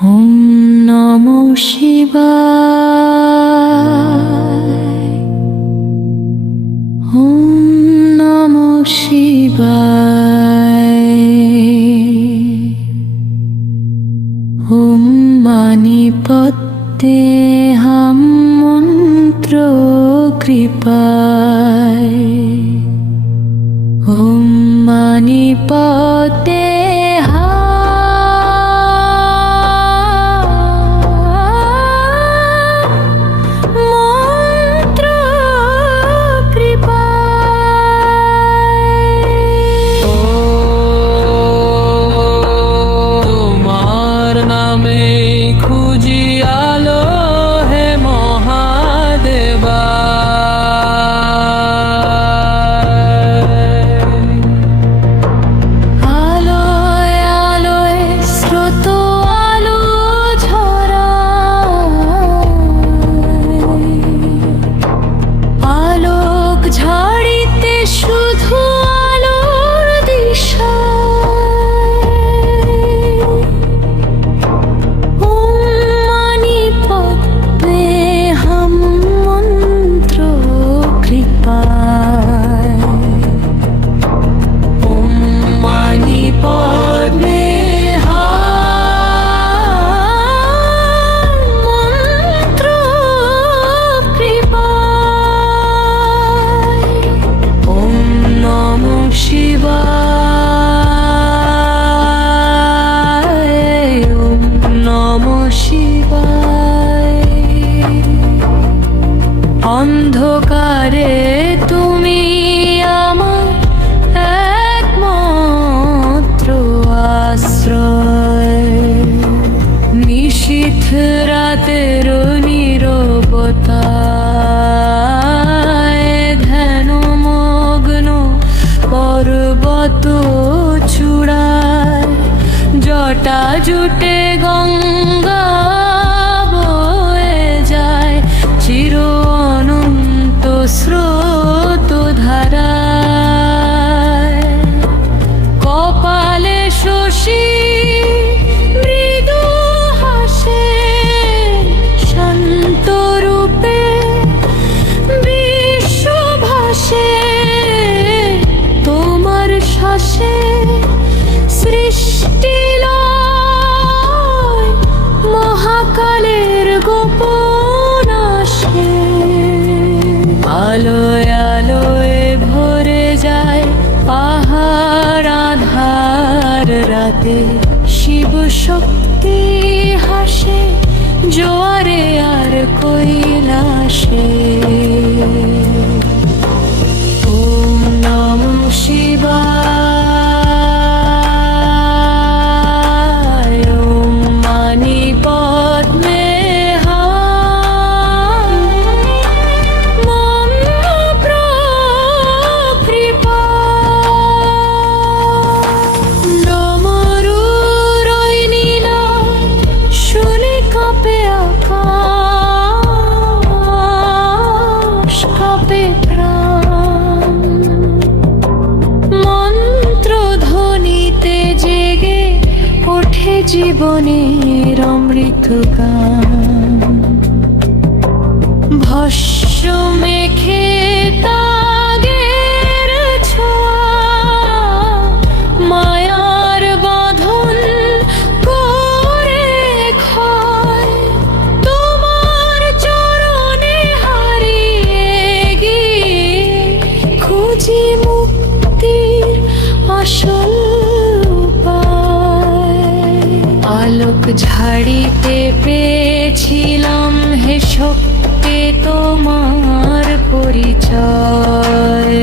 ওম নমো শিবায়। ওম নমো শিবায়। ওম মানিপত্যে হাম মন্ত্র কৃপায়। ওম মানিপত্যে অন্ধকারে তুমি আমার একমাত্র আশ্রয়। নিশীথ রাতের নীরবতায় ধ্যানমগ্ন পর্বত চূড়ায় জটা জুটে গঙ্গা বয়ে যায় চির অনন্ত স্রোত ধারায়। কপালে শশী মৃদু হাসে শান্ত রূপে বিশ্ব ভাসে তোমার শ্বাসে সৃষ্টি লয় মহাকালের গোপন আসে। আলোয় আলোয় ভরে যায় পাহাড় আধার রাতে শিব শক্তি হাসে জোয়ারে আর কৈলাসে। ওম নমো শিবায়। ওম মানিপদ্মে জীবনের অমৃত গান ভস্য মেখে তাগের ছোঁয়া মায়ার বাঁধন করে ক্ষয়। তোমার চরণে হারিয়ে গিয়ে খুঁজি মুক্তির আসল আলোক ঝাড়িতে পেয়েছিলাম হে শক্তি তোমার পরিচয়।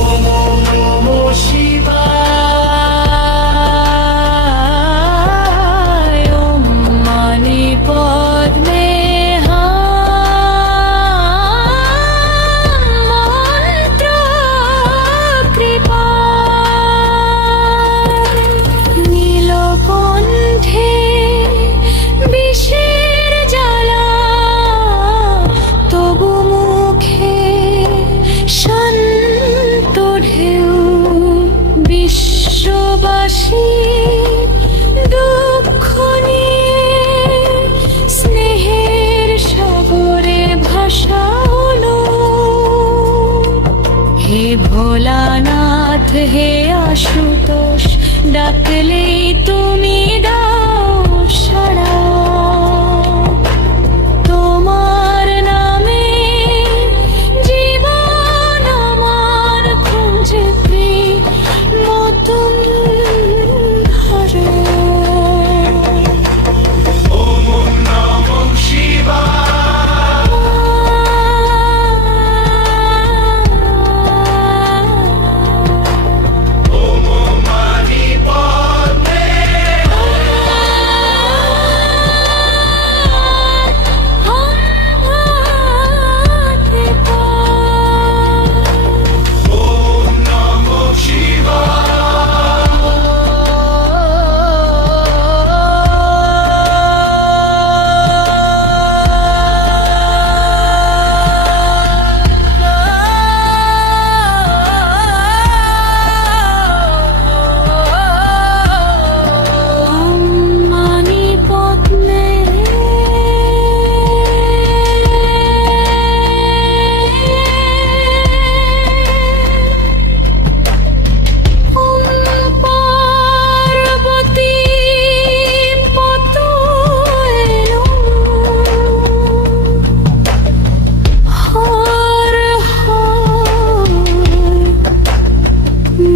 ওম নমো শিবায়। ওম মানিপদ্মে মন্ত্র কৃপা। নীলকণ্ঠে বিষের জ্বালা তবু মুখে হে আশুতোষ ডাকলেই তুমি দাও সাড়া তোমার নামে জীবন আমার খুঁজে পেয়ে নতুন ধরে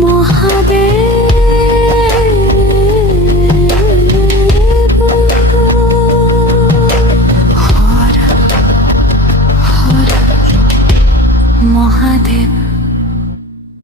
মহাদেব